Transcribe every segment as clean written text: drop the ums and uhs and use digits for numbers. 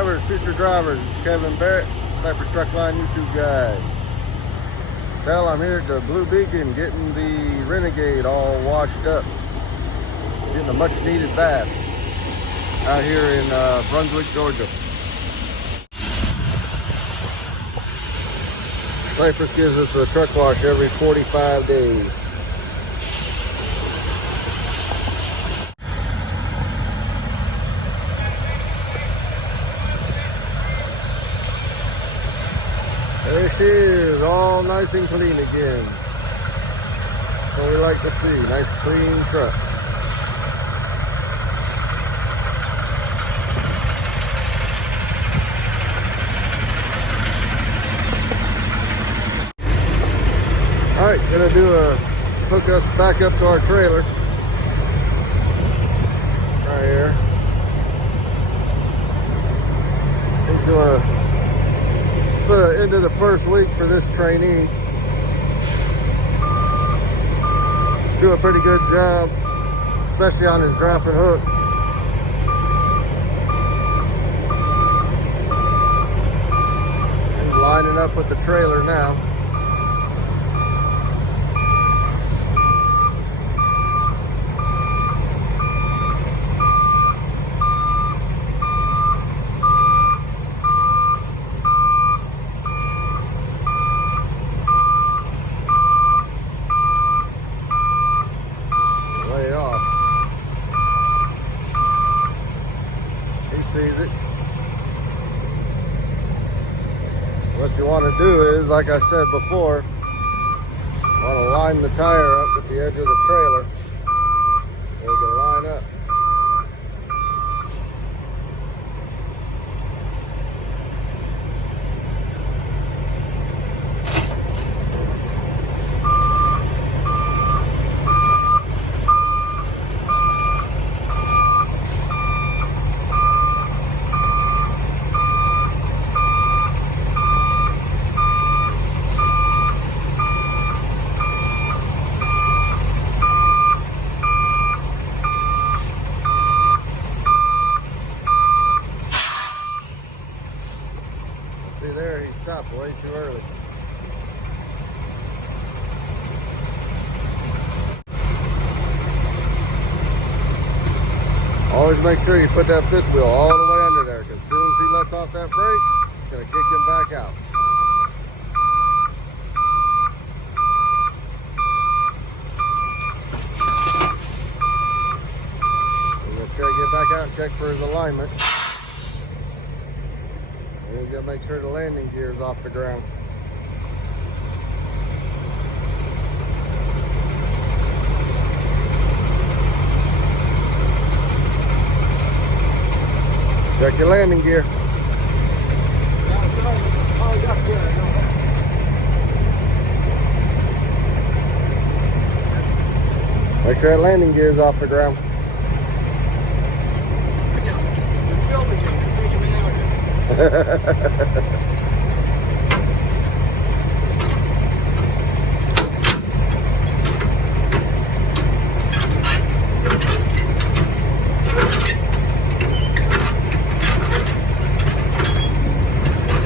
drivers, future drivers. It's Kevin Barrett, Cypress Truck Line YouTube guide. Tell I'm here at the Blue Beacon getting the Renegade all washed up. Getting a much needed bath out here in Brunswick, Georgia. Cypress gives us a truck wash every 45 days. There she is, all nice and clean again. That's what we like to see, nice clean truck. Alright, gonna do a hook us back up to our trailer. Right here. He's doing end of the first week for this trainee. Do a pretty good job, especially on his drop and hook. He's lining up with the trailer now. Sees it. What you want to do is, like I said before, you want to line the tire up at the edge of the trailer so you can line up. See there, he stopped way too early. Always make sure you put that fifth wheel all the way under there, because as soon as he lets off that brake, it's going to kick him back out. We're going to get back out and check for his alignment. He's got to make sure the landing gear is off the ground. Check your landing gear. Make sure that landing gear is off the ground.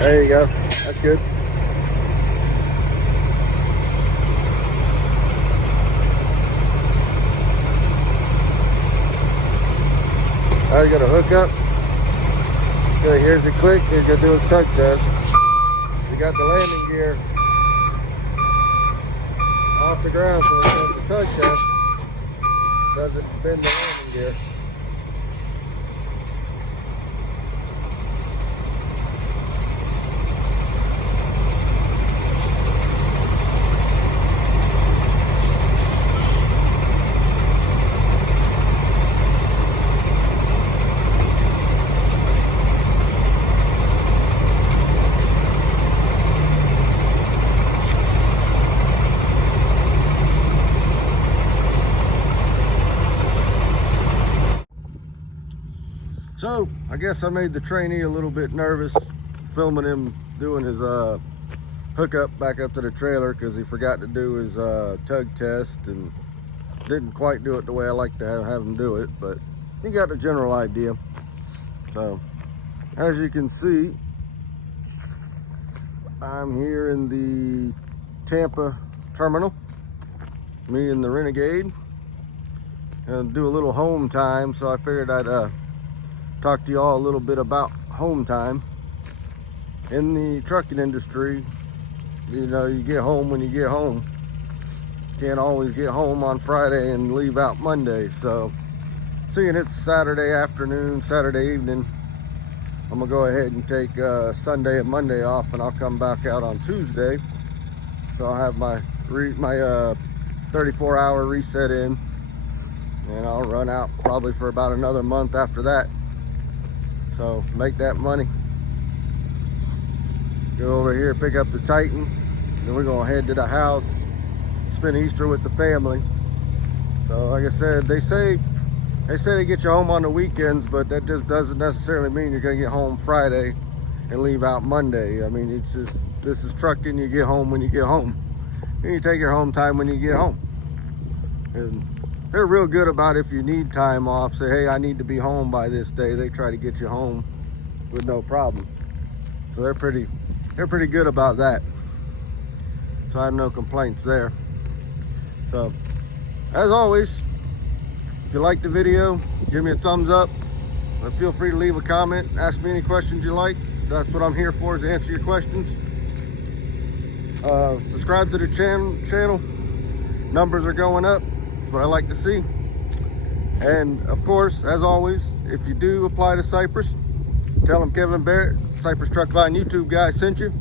There you go. That's good. Now you got to hook up. So here's a click. He's gonna do his tug test. We got the landing gear off the ground, so it does the tug test. Doesn't bend the landing gear. So I guess I made the trainee a little bit nervous filming him doing his hookup back up to the trailer, because he forgot to do his tug test and didn't quite do it the way I like to have him do it, but he got the general idea. So As you can see, I'm here in the Tampa terminal, me and the Renegade, and do a little home time. So I figured I'd talk to y'all a little bit about home time. In the trucking industry, you know, you get home when you get home. Can't always get home on Friday and leave out Monday. So seeing it's Saturday afternoon, Saturday evening, I'm gonna go ahead and take Sunday and Monday off, and I'll come back out on Tuesday. So I'll have my 34-hour reset in, and I'll run out probably for about another month after that. So make that money. Go over here, pick up the Titan, then we're gonna head to the house, spend Easter with the family. So like I said, they say they get you home on the weekends, but that just doesn't necessarily mean you're gonna get home Friday and leave out Monday. I mean, it's just, this is trucking. You get home when you get home, and you take your home time when you get home. And they're real good about, if you need time off, say, hey, I need to be home by this day. They try to get you home with no problem. So they're pretty good about that. So I have no complaints there. So as always, if you like the video, give me a thumbs up. Feel free to leave a comment. Ask me any questions you like. That's what I'm here for, is to answer your questions. Subscribe to the channel. Numbers are going up. That's what I like to see. And of course, as always, if you do apply to Cypress, tell them Kevin Barrett, Cypress Truck Line YouTube guy, sent you.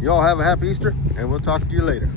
Y'all have a happy Easter, and we'll talk to you later.